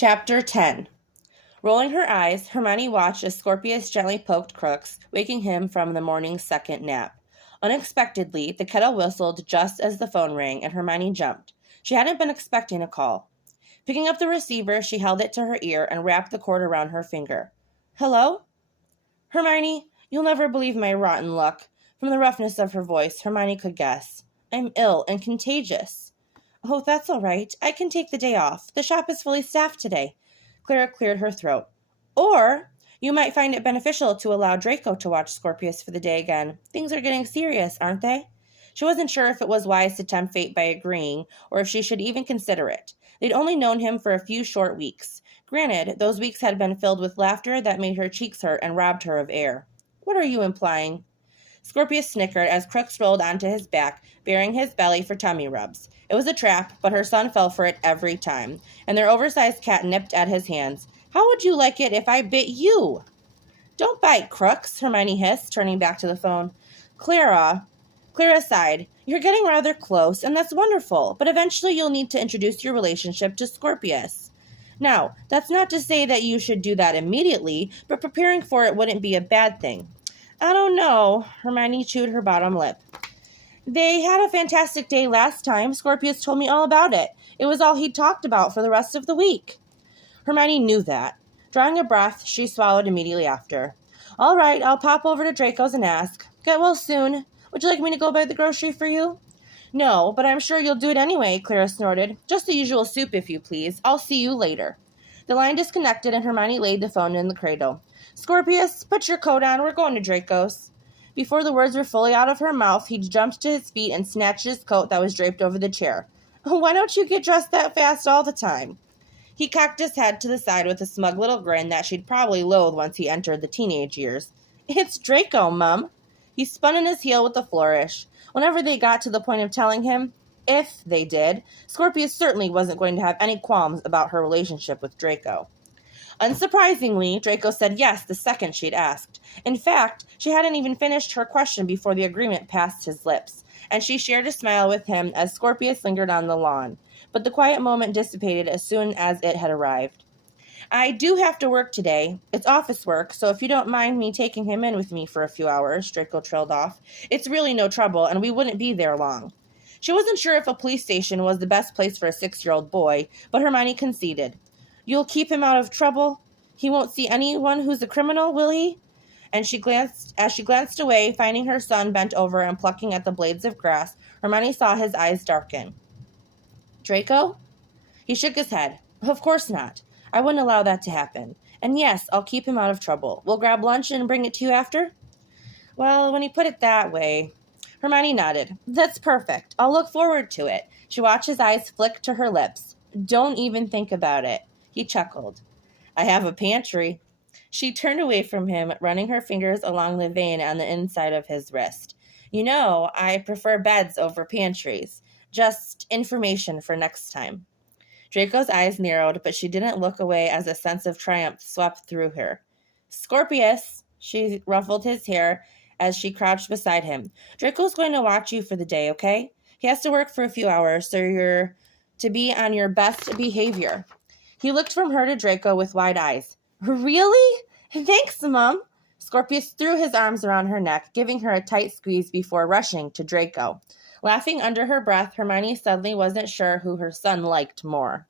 Chapter 10. Rolling her eyes, Hermione watched as Scorpius gently poked Crooks, waking him from the morning's second nap. Unexpectedly, the kettle whistled just as the phone rang, and Hermione jumped. She hadn't been expecting a call. Picking up the receiver, she held it to her ear and wrapped the cord around her finger. "Hello?" "Hermione, you'll never believe my rotten luck." From the roughness of her voice, Hermione could guess. "I'm ill and contagious." "Oh, that's all right. I can take the day off. The shop is fully staffed today." Clara cleared her throat. "Or you might find it beneficial to allow Draco to watch Scorpius for the day again. Things are getting serious, aren't they?" She wasn't sure if it was wise to tempt fate by agreeing, or if she should even consider it. They'd only known him for a few short weeks. Granted, those weeks had been filled with laughter that made her cheeks hurt and robbed her of air. "What are you implying?" Scorpius snickered as Crooks rolled onto his back, baring his belly for tummy rubs. It was a trap, but her son fell for it every time, and their oversized cat nipped at his hands. "How would you like it if I bit you?" "Don't bite, Crooks," Hermione hissed, turning back to the phone. Clara sighed. "You're getting rather close, and that's wonderful, but eventually you'll need to introduce your relationship to Scorpius. Now, that's not to say that you should do that immediately, but preparing for it wouldn't be a bad thing." "I don't know." Hermione chewed her bottom lip. "They had a fantastic day last time. Scorpius told me all about it. It was all he'd talked about for the rest of the week." Hermione knew that. Drawing a breath, she swallowed immediately after. "All right, I'll pop over to Draco's and ask. Get well soon. Would you like me to go buy the grocery for you?" "No, but I'm sure you'll do it anyway," Clara snorted. "Just the usual soup, if you please. I'll see you later." The line disconnected, and Hermione laid the phone in the cradle. "Scorpius, put your coat on. We're going to Draco's." Before the words were fully out of her mouth, he jumped to his feet and snatched his coat that was draped over the chair. "Why don't you get dressed that fast all the time?" He cocked his head to the side with a smug little grin that she'd probably loathe once he entered the teenage years. "It's Draco, Mum." He spun on his heel with a flourish. Whenever they got to the point of telling him, if they did, Scorpius certainly wasn't going to have any qualms about her relationship with Draco. Unsurprisingly, Draco said yes the second she'd asked. In fact, she hadn't even finished her question before the agreement passed his lips, and she shared a smile with him as Scorpius lingered on the lawn. But the quiet moment dissipated as soon as it had arrived. "I do have to work today. It's office work, so if you don't mind me taking him in with me for a few hours," Draco trailed off. "It's really no trouble, and we wouldn't be there long." She wasn't sure if a police station was the best place for a 6-year-old boy, but Hermione conceded. "You'll keep him out of trouble? He won't see anyone who's a criminal, will he?" And she glanced away, finding her son bent over and plucking at the blades of grass, Hermione saw his eyes darken. "Draco?" He shook his head. "Of course not. I wouldn't allow that to happen. And yes, I'll keep him out of trouble. We'll grab lunch and bring it to you after?" "Well, when you put it that way..." Hermione nodded. "That's perfect. I'll look forward to it." She watched his eyes flick to her lips. "Don't even think about it." He chuckled. "I have a pantry." She turned away from him, running her fingers along the vein on the inside of his wrist. "You know, I prefer beds over pantries. Just information for next time." Draco's eyes narrowed, but she didn't look away as a sense of triumph swept through her. "Scorpius!" She ruffled his hair as she crouched beside him. "Draco's going to watch you for the day, okay? He has to work for a few hours, so you're to be on your best behavior." He looked from her to Draco with wide eyes. "Really? Thanks, Mum." Scorpius threw his arms around her neck, giving her a tight squeeze before rushing to Draco. Laughing under her breath, Hermione suddenly wasn't sure who her son liked more.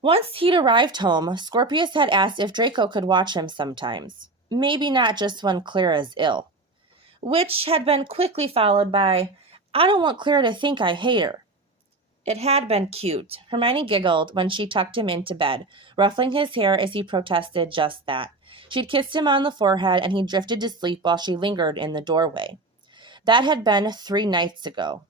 Once he'd arrived home, Scorpius had asked if Draco could watch him sometimes. Maybe not just when Clara's ill. Which had been quickly followed by, "I don't want Clara to think I hate her." It had been cute. Hermione giggled when she tucked him into bed, ruffling his hair as he protested just that. She'd kissed him on the forehead, and he drifted to sleep while she lingered in the doorway. That had been 3 nights ago.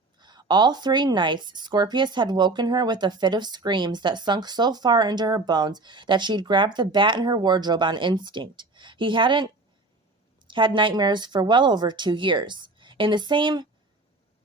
All 3 nights, Scorpius had woken her with a fit of screams that sunk so far into her bones that she'd grabbed the bat in her wardrobe on instinct. He hadn't had nightmares for well over 2 years. In the same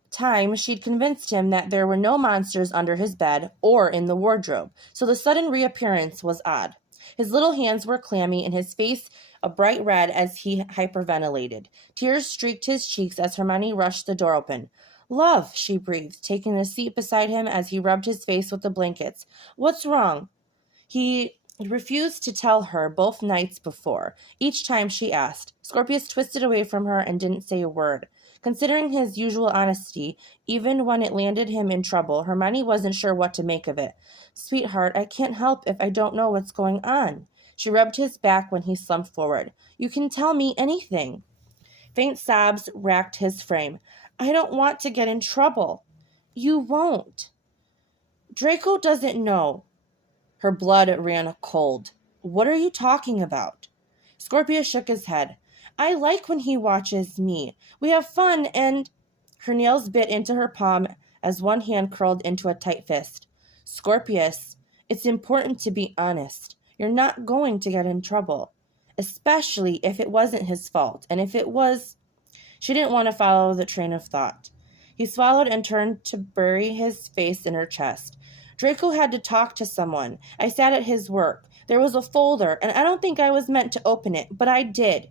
time, she'd convinced him that there were no monsters under his bed or in the wardrobe, so the sudden reappearance was odd. His little hands were clammy and his face a bright red as he hyperventilated. Tears streaked his cheeks as Hermione rushed the door open. Love, she breathed, taking a seat beside him as he rubbed his face with the blankets. What's wrong? He refused to tell her both nights before. Each time she asked, Scorpius twisted away from her and didn't say a word. Considering his usual honesty, even when it landed him in trouble, Hermione wasn't sure what to make of it. Sweetheart, I can't help if I don't know what's going on. She rubbed his back when he slumped forward. You can tell me anything. Faint sobs racked his frame. I don't want to get in trouble. You won't. Draco doesn't know. Her blood ran cold. What are you talking about? Scorpius shook his head. I like when he watches me. We have fun and... Her nails bit into her palm as one hand curled into a tight fist. Scorpius, it's important to be honest. You're not going to get in trouble. Especially if it wasn't his fault. And if it was... She didn't want to follow the train of thought. He swallowed and turned to bury his face in her chest. Draco had to talk to someone. I sat at his work. There was a folder, and I don't think I was meant to open it, but I did.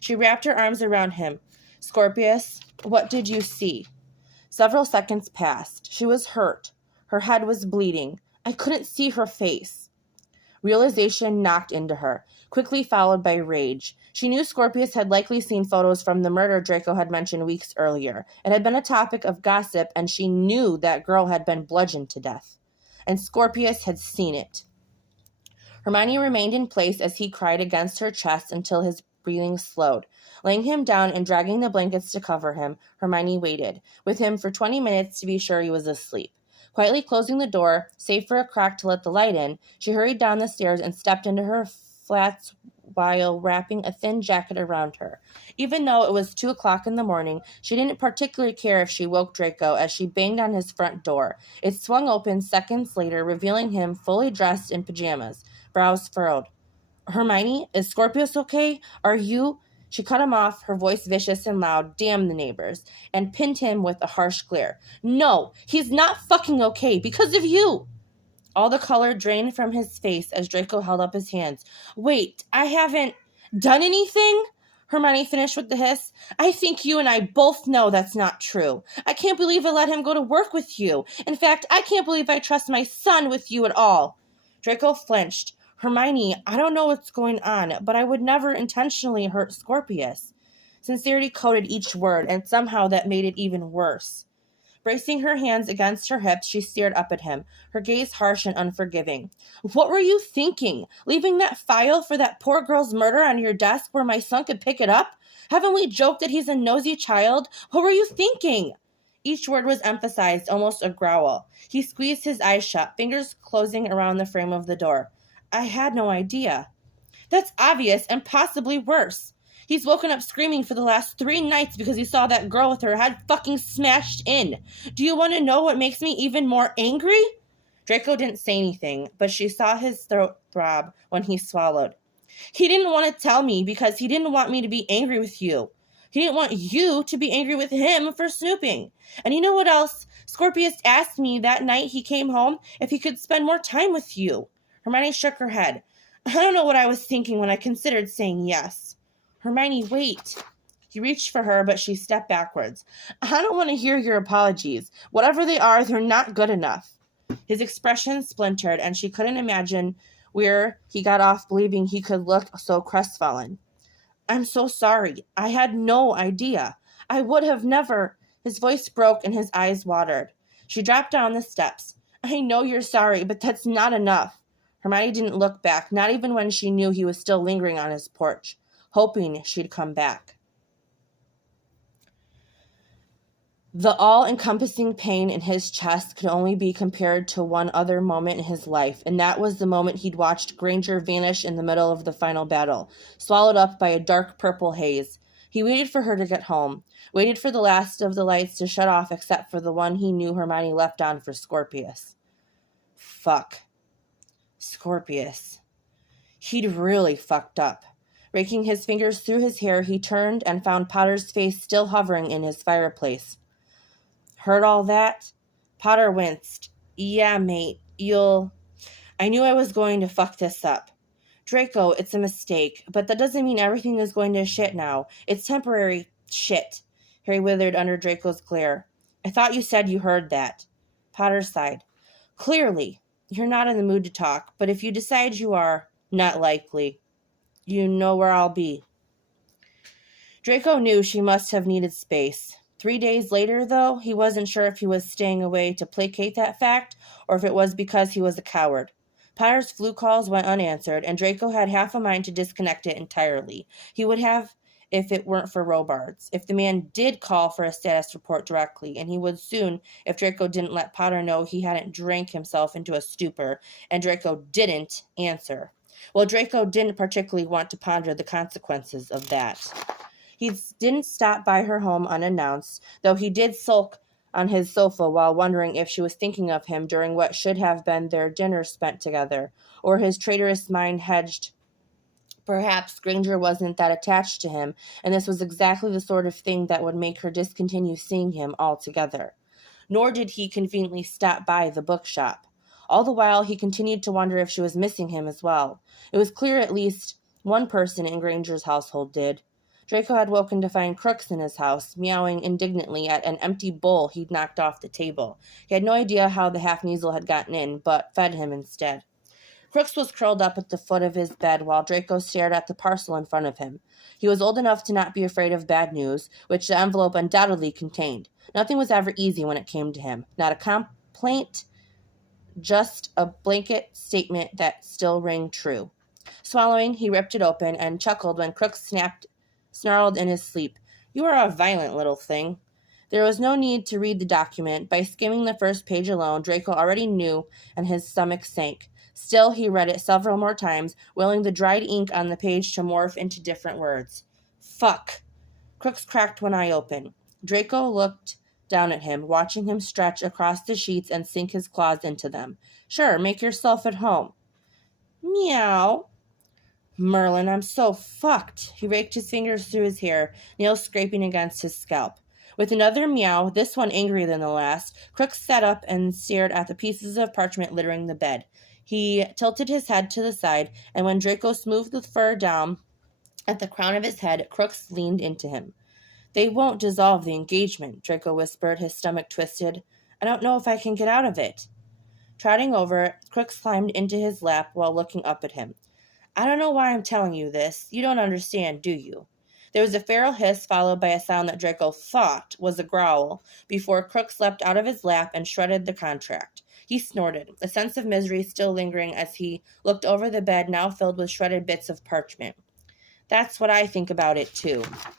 She wrapped her arms around him. Scorpius, what did you see? Several seconds passed. She was hurt. Her head was bleeding. I couldn't see her face. Realization knocked into her, quickly followed by rage. She knew Scorpius had likely seen photos from the murder Draco had mentioned weeks earlier. It had been a topic of gossip, and she knew that girl had been bludgeoned to death. And Scorpius had seen it. Hermione remained in place as he cried against her chest until his breathing slowed. Laying him down and dragging the blankets to cover him, Hermione waited, with him for 20 minutes to be sure he was asleep. Quietly closing the door, save for a crack to let the light in, she hurried down the stairs and stepped into her flats while wrapping a thin jacket around her. Even though it was 2 o'clock in the morning, she didn't particularly care if she woke Draco as she banged on his front door. It swung open seconds later, revealing him fully dressed in pajamas, brows furrowed. Hermione, is Scorpius okay? Are you... She cut him off, her voice vicious and loud, damn the neighbors, and pinned him with a harsh glare. No, he's not fucking okay because of you! All the color drained from his face as Draco held up his hands. Wait, I haven't done anything? Hermione finished with the hiss. I think you and I both know that's not true. I can't believe I let him go to work with you. In fact, I can't believe I trust my son with you at all. Draco flinched. Hermione, I don't know what's going on, but I would never intentionally hurt Scorpius. Sincerity coated each word, and somehow that made it even worse. Bracing her hands against her hips, she stared up at him, her gaze harsh and unforgiving. What were you thinking? Leaving that file for that poor girl's murder on your desk where my son could pick it up? Haven't we joked that he's a nosy child? What were you thinking? Each word was emphasized, almost a growl. He squeezed his eyes shut, fingers closing around the frame of the door. I had no idea. That's obvious and possibly worse. He's woken up screaming for the last 3 nights because he saw that girl with her head fucking smashed in. Do you want to know what makes me even more angry? Draco didn't say anything, but she saw his throat throb when he swallowed. He didn't want to tell me because he didn't want me to be angry with you. He didn't want you to be angry with him for snooping. And you know what else? Scorpius asked me that night he came home if he could spend more time with you. Hermione shook her head. I don't know what I was thinking when I considered saying yes. Hermione, wait. He reached for her, but she stepped backwards. I don't want to hear your apologies. Whatever they are, they're not good enough. His expression splintered, and she couldn't imagine where he got off believing he could look so crestfallen. I'm so sorry. I had no idea. I would have never... His voice broke and his eyes watered. She dropped down the steps. I know you're sorry, but that's not enough. Hermione didn't look back, not even when she knew he was still lingering on his porch, hoping she'd come back. The all-encompassing pain in his chest could only be compared to one other moment in his life, and that was the moment he'd watched Granger vanish in the middle of the final battle, swallowed up by a dark purple haze. He waited for her to get home, waited for the last of the lights to shut off except for the one he knew Hermione left on for Scorpius. Fuck. Scorpius. He'd really fucked up. Raking his fingers through his hair, he turned and found Potter's face still hovering in his fireplace. Heard all that? Potter winced. Yeah, mate, I knew I was going to fuck this up. Draco, it's a mistake, but that doesn't mean everything is going to shit now. It's temporary shit. Harry withered under Draco's glare. I thought you said you heard that. Potter sighed. Clearly, you're not in the mood to talk, but if you decide you are, not likely. You know where I'll be. Draco knew she must have needed space. 3 days later, though, he wasn't sure if he was staying away to placate that fact or if it was because he was a coward. Potter's flu calls went unanswered, and Draco had half a mind to disconnect it entirely. He would have if it weren't for Robards. If the man did call for a status report directly, and he would soon if Draco didn't let Potter know he hadn't drank himself into a stupor, and Draco didn't answer. Well, Draco didn't particularly want to ponder the consequences of that. He didn't stop by her home unannounced, though he did sulk on his sofa while wondering if she was thinking of him during what should have been their dinner spent together, or his traitorous mind hedged. Perhaps Granger wasn't that attached to him, and this was exactly the sort of thing that would make her discontinue seeing him altogether. Nor did he conveniently stop by the bookshop. All the while, he continued to wonder if she was missing him as well. It was clear at least one person in Granger's household did. Draco had woken to find Crooks in his house, meowing indignantly at an empty bowl he'd knocked off the table. He had no idea how the half-Kneazle had gotten in, but fed him instead. Crooks was curled up at the foot of his bed while Draco stared at the parcel in front of him. He was old enough to not be afraid of bad news, which the envelope undoubtedly contained. Nothing was ever easy when it came to him. Not a complaint, just a blanket statement that still rang true. Swallowing, he ripped it open and chuckled when Crooks snarled in his sleep. You are a violent little thing. There was no need to read the document. By skimming the first page alone, Draco already knew, and his stomach sank. Still, he read it several more times, willing the dried ink on the page to morph into different words. Fuck. Crooks cracked one eye open. Draco looked down at him, watching him stretch across the sheets and sink his claws into them. Sure, make yourself at home. Meow. Merlin, I'm so fucked. He raked his fingers through his hair, nails scraping against his scalp. With another meow, this one angrier than the last, Crooks sat up and stared at the pieces of parchment littering the bed. He tilted his head to the side, and when Draco smoothed the fur down at the crown of his head, Crooks leaned into him. They won't dissolve the engagement, Draco whispered, his stomach twisted. I don't know if I can get out of it. Trotting over, Crooks climbed into his lap while looking up at him. I don't know why I'm telling you this. You don't understand, do you? There was a feral hiss followed by a sound that Draco thought was a growl before Crooks leapt out of his lap and shredded the contract. He snorted, a sense of misery still lingering as he looked over the bed now filled with shredded bits of parchment. That's what I think about it, too.